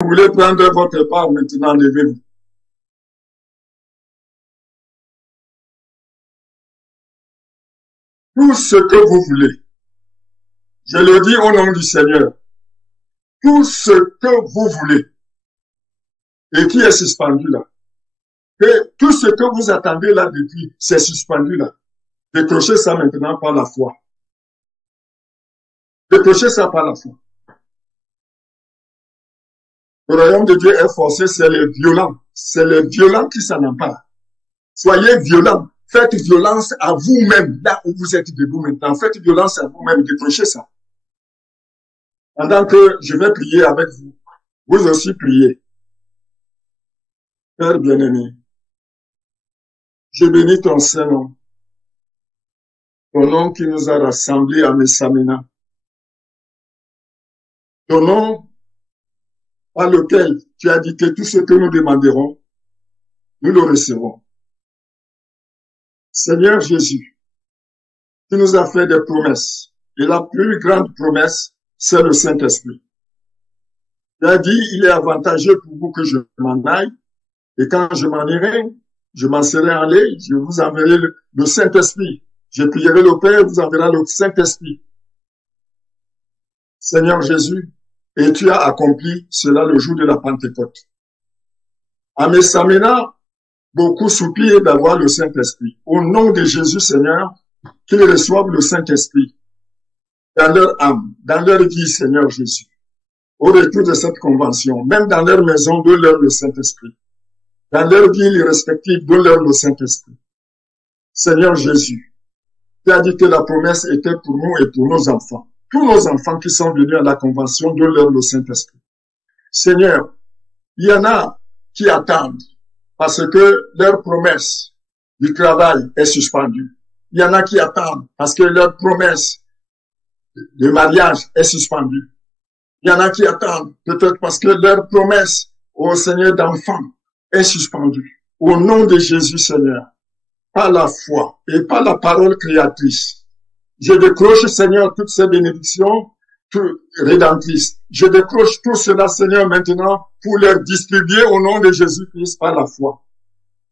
Vous voulez prendre votre part maintenant, levez-vous. Tout ce que vous voulez, je le dis au nom du Seigneur, tout ce que vous voulez, et qui est suspendu là, et tout ce que vous attendez là depuis, c'est suspendu là. Décrochez ça maintenant par la foi. Décrochez ça par la foi. Le royaume de Dieu est forcé, c'est les violents. C'est les violents qui s'en emparent. Soyez violents. Faites violence à vous-même, là où vous êtes debout maintenant. Faites violence à vous-même, décrochez ça. Pendant que je vais prier avec vous, vous aussi priez. Père bien-aimé, je bénis ton Saint-Nom, ton nom qui nous a rassemblés à Messamina, ton nom par lequel tu as dit que tout ce que nous demanderons, nous le recevrons. Seigneur Jésus, tu nous as fait des promesses, et la plus grande promesse, c'est le Saint-Esprit. Tu as dit, il est avantageux pour vous que je m'en aille, et quand je m'en irai, je m'en serai allé, je vous enverrai le Saint-Esprit. Je prierai le Père, vous enverra le Saint-Esprit. Seigneur Jésus, et tu as accompli cela le jour de la Pentecôte. À Messamina, beaucoup soupirent d'avoir le Saint-Esprit. Au nom de Jésus, Seigneur, qu'ils reçoivent le Saint-Esprit dans leur âme, dans leur vie, Seigneur Jésus. Au retour de cette convention, même dans leur maison, donne-leur le Saint-Esprit. Dans leur vie respective, donne-leur le Saint-Esprit. Seigneur Jésus, tu as dit que la promesse était pour nous et pour nos enfants. Tous nos enfants qui sont venus à la convention, donne-leur le Saint-Esprit. Seigneur, il y en a qui attendent parce que leur promesse du travail est suspendue. Il y en a qui attendent parce que leur promesse de mariage est suspendue. Il y en a qui attendent peut-être parce que leur promesse au Seigneur d'enfant est suspendue. Au nom de Jésus, Seigneur, par la foi et par la parole créatrice, je décroche, Seigneur, toutes ces bénédictions rédemptrices. Je décroche tout cela, Seigneur, maintenant pour leur distribuer au nom de Jésus-Christ par la foi.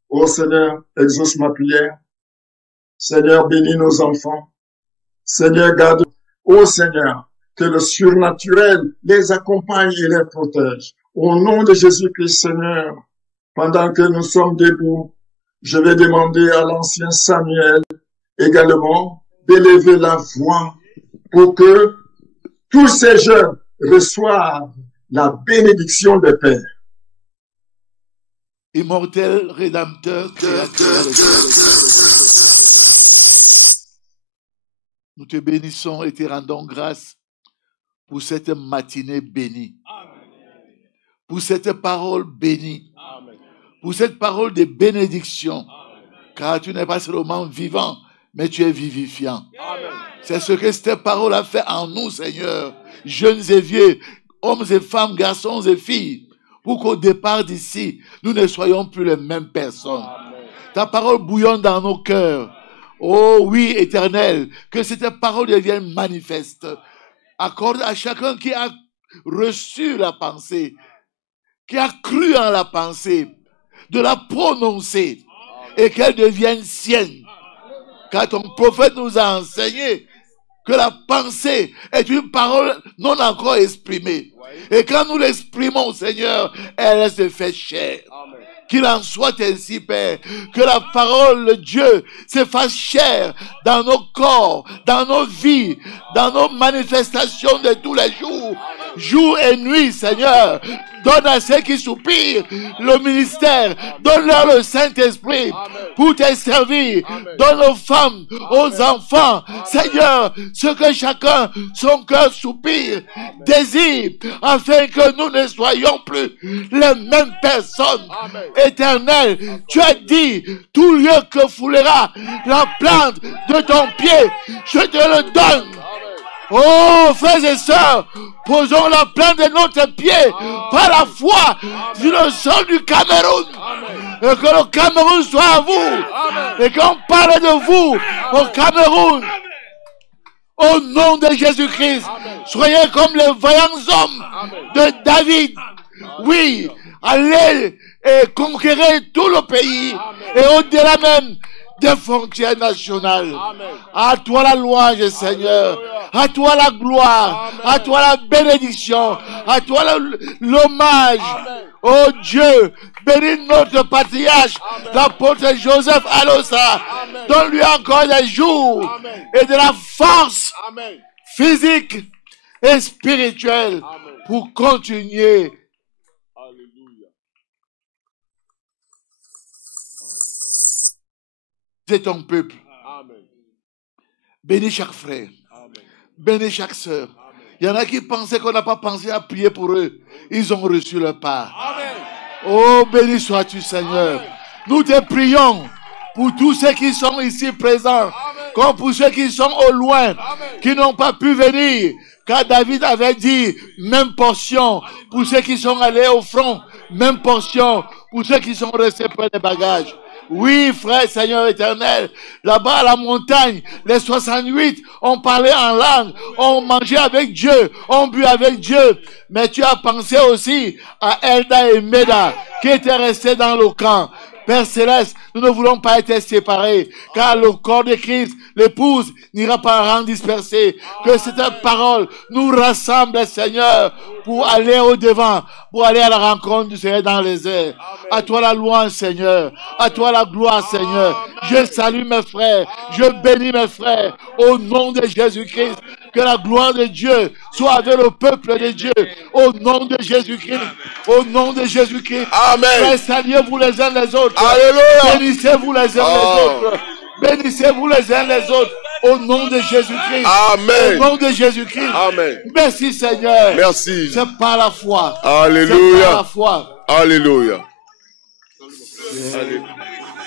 Ô Seigneur, exauce ma prière. Seigneur, bénis nos enfants. Seigneur, garde. Ô Seigneur, que le surnaturel les accompagne et les protège. Au nom de Jésus-Christ, Seigneur, pendant que nous sommes debout, je vais demander à l'ancien Samuel également d'élever la voix pour que tous ces jeunes reçoivent la bénédiction des pères. Immortel, rédempteur, créateur de tout. Nous te bénissons et te rendons grâce pour cette matinée bénie, pour cette parole bénie, pour cette parole de bénédiction, car tu n'es pas seulement vivant, mais tu es vivifiant. C'est ce que cette parole a fait en nous, Seigneur, jeunes et vieux, hommes et femmes, garçons et filles, pour qu'au départ d'ici, nous ne soyons plus les mêmes personnes. Ta parole bouillonne dans nos cœurs. Oh oui, Éternel, que cette parole devienne manifeste. Accorde à chacun qui a reçu la pensée, qui a cru en la pensée, de la prononcer et qu'elle devienne sienne. Car ton prophète nous a enseigné que la pensée est une parole non encore exprimée. Et quand nous l'exprimons, Seigneur, elle se fait chair. Qu'il en soit ainsi, Père, que la parole de Dieu se fasse chair dans nos corps, dans nos vies, dans nos manifestations de tous les jours, jour et nuit, Seigneur. Donne à ceux qui soupirent le ministère, donne-leur le Saint-Esprit pour te servir. Donne aux femmes, aux enfants, Seigneur, ce que chacun, son cœur soupire, désire, afin que nous ne soyons plus les mêmes personnes. Éternel, tu as dit, tout lieu que foulera la plante de ton pied, je te le donne. Oh, frères et sœurs, posons la plante de notre pied par la foi sur le sol du Cameroun. Et que le Cameroun soit à vous. Et qu'on parle de vous au Cameroun. Au nom de Jésus-Christ, soyez comme les vaillants hommes de David Oui, allez et conquérir tout le pays. Et au-delà même des frontières nationales. À toi la louange, Seigneur. À toi la gloire. À toi la bénédiction. À toi l'hommage. Oh Dieu, bénis notre patriarche, l'apôtre Joseph Alosa. Donne-lui encore des jours et de la force physique et spirituelle pour continuer. C'est ton peuple. Bénis chaque frère. Bénis chaque sœur. Il y en a qui pensaient qu'on n'a pas pensé à prier pour eux. Ils ont reçu leur part. Oh, béni sois-tu, Seigneur. Nous te prions pour tous ceux qui sont ici présents, comme pour ceux qui sont au loin, qui n'ont pas pu venir. Car David avait dit, même portion pour ceux qui sont allés au front, même portion pour ceux qui sont restés près des bagages. Oui, frère, Seigneur éternel, là-bas à la montagne, les 68 ont parlé en langue, ont mangé avec Dieu, ont bu avec Dieu. Mais tu as pensé aussi à Elda et Meda, qui étaient restés dans le camp. Père Céleste, nous ne voulons pas être séparés, car le corps de Christ, l'épouse, n'ira pas en rang dispersé. Que cette parole nous rassemble, Seigneur, pour aller au-devant, pour aller à la rencontre du Seigneur dans les airs. À toi la louange, Seigneur. À toi la gloire, Seigneur. Je salue mes frères. Je bénis mes frères. Au nom de Jésus-Christ, que la gloire de Dieu soit avec le peuple de Dieu. Au nom de Jésus-Christ. Au nom de Jésus-Christ. Amen. Saluez-vous les uns les autres. Alléluia. Bénissez-vous les uns les autres. Bénissez-vous les uns les autres. Au nom de Jésus-Christ. Amen. Au nom de Jésus-Christ. Amen. Merci Seigneur. Merci. C'est par la foi. Alléluia. C'est par la foi. Alléluia.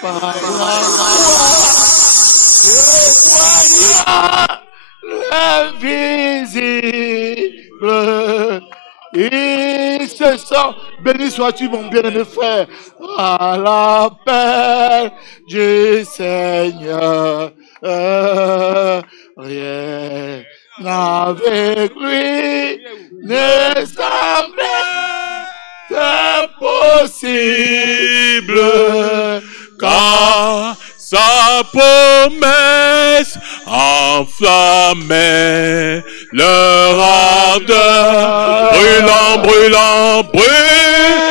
Par la foi. L'invisible. Ils se sont, béni sois-tu mon bien-aimé frère, à l'appel du Seigneur. Rien avec lui ne semble impossible, Car sa promesse enflammait leur ardeur, brûlant, brûlant, brûlant.